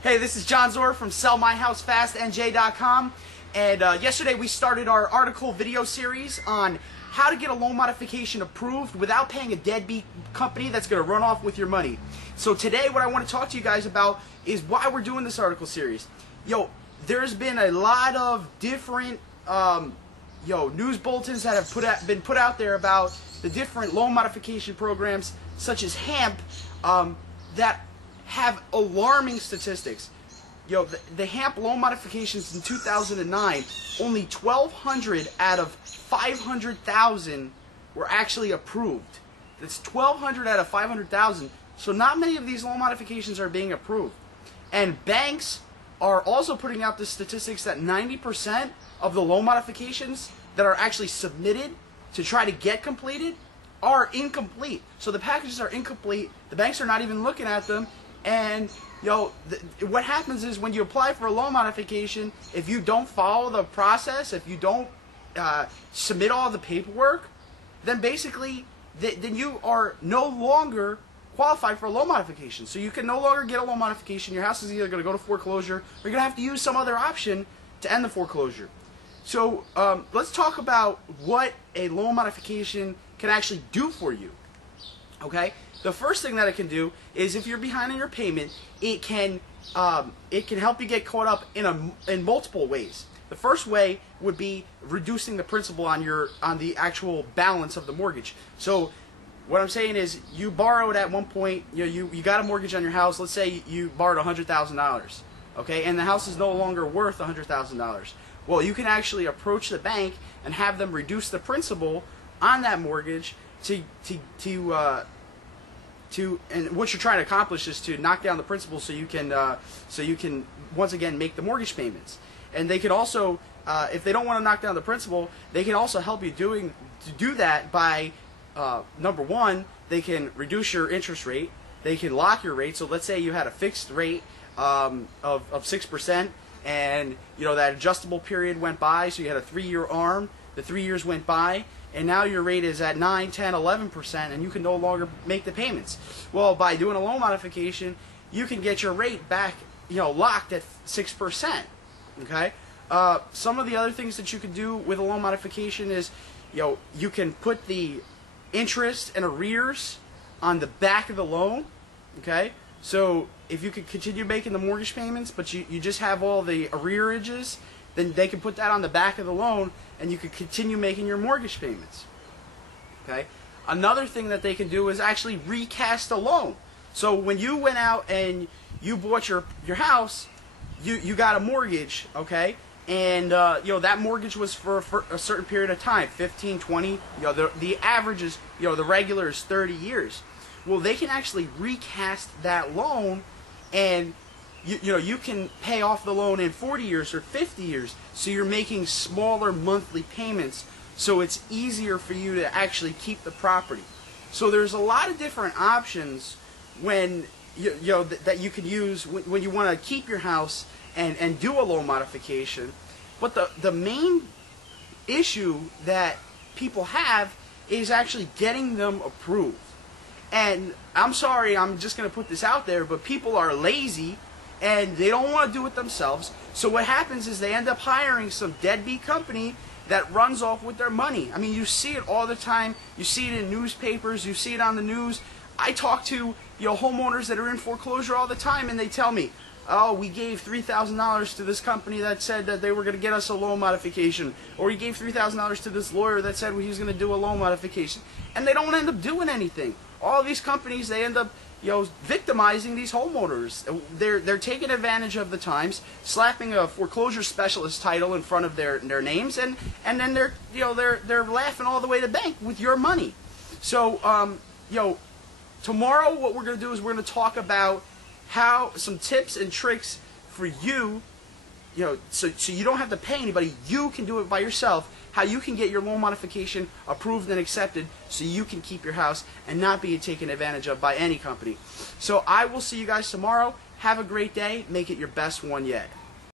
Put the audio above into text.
Hey, this is John Zor from SellMyHouseFastNJ.com, and yesterday we started our article video series on how to get a loan modification approved without paying a deadbeat company that's going to run off with your money. So today what I want to talk to you guys about is why we're doing this article series. There's been a lot of different news bulletins that have been put out there about the different loan modification programs such as HAMP that have alarming statistics. The HAMP loan modifications in 2009, only 1,200 out of 500,000 were actually approved. That's 1,200 out of 500,000. So not many of these loan modifications are being approved. And banks are also putting out the statistics that 90% of the loan modifications that are actually submitted to try to get completed are incomplete. So the packages are incomplete. The banks are not even looking at them. And what happens is when you apply for a loan modification, if you don't follow the process, if you don't submit all the paperwork, then basically then you are no longer qualified for a loan modification. So you can no longer get a loan modification. Your house is either going to go to foreclosure or you're going to have to use some other option to end the foreclosure. So let's talk about what a loan modification can actually do for you. Okay? The first thing that it can do is if you're behind on your payment, it can help you get caught up in multiple ways. The first way would be reducing the principal on the actual balance of the mortgage. So what I'm saying is you borrowed at one point, you got a mortgage on your house. Let's say you borrowed $100,000, okay, and the house is no longer worth $100,000. Well, you can actually approach the bank and have them reduce the principal on that mortgage and what you're trying to accomplish is to knock down the principal so you can once again make the mortgage payments. And they can also, if they don't want to knock down the principal, they can also help you to do that by number one, they can reduce your interest rate. They can lock your rate. So let's say you had a fixed rate of 6%, and that adjustable period went by. So you had a 3-year ARM. The 3 years went by. And now your rate is at 9, 10, 11%, and you can no longer make the payments. Well, by doing a loan modification, you can get your rate back, locked at 6%. Okay. Some of the other things that you can do with a loan modification is, you can put the interest and arrears on the back of the loan. Okay. So if you could continue making the mortgage payments, but you just have all the arrearages, then they can put that on the back of the loan, and you can continue making your mortgage payments. Okay. Another thing that they can do is actually recast a loan. So when you went out and you bought your house, you got a mortgage, okay, and that mortgage was for a certain period of time, 15, 20. The average is the regular is 30 years. Well, they can actually recast that loan, and you can pay off the loan in 40 years or 50 years, so you're making smaller monthly payments, so it's easier for you to actually keep the property. So there's a lot of different options when that you can use when you want to keep your house and do a loan modification. But the main issue that people have is actually getting them approved. And I'm sorry, I'm just going to put this out there, but people are lazy and they don't want to do it themselves. So what happens is they end up hiring some deadbeat company that runs off with their money. I mean, you see it all the time. You see it in newspapers. You see it on the news. I talk to homeowners that are in foreclosure all the time, and they tell me, "Oh, we gave $3,000 to this company that said that they were going to get us a loan modification," or "We gave $3,000 to this lawyer that said he was going to do a loan modification," and they don't end up doing anything. All these companies, they end up victimizing these homeowners. They're taking advantage of the times, slapping a foreclosure specialist title in front of their names, and then they're laughing all the way to the bank with your money. So tomorrow what we're going to do is we're going to talk about some tips and tricks for you, so you don't have to pay anybody. You can do it by yourself. How you can get your loan modification approved and accepted so you can keep your house and not be taken advantage of by any company. So I will see you guys tomorrow. Have a great day. Make it your best one yet.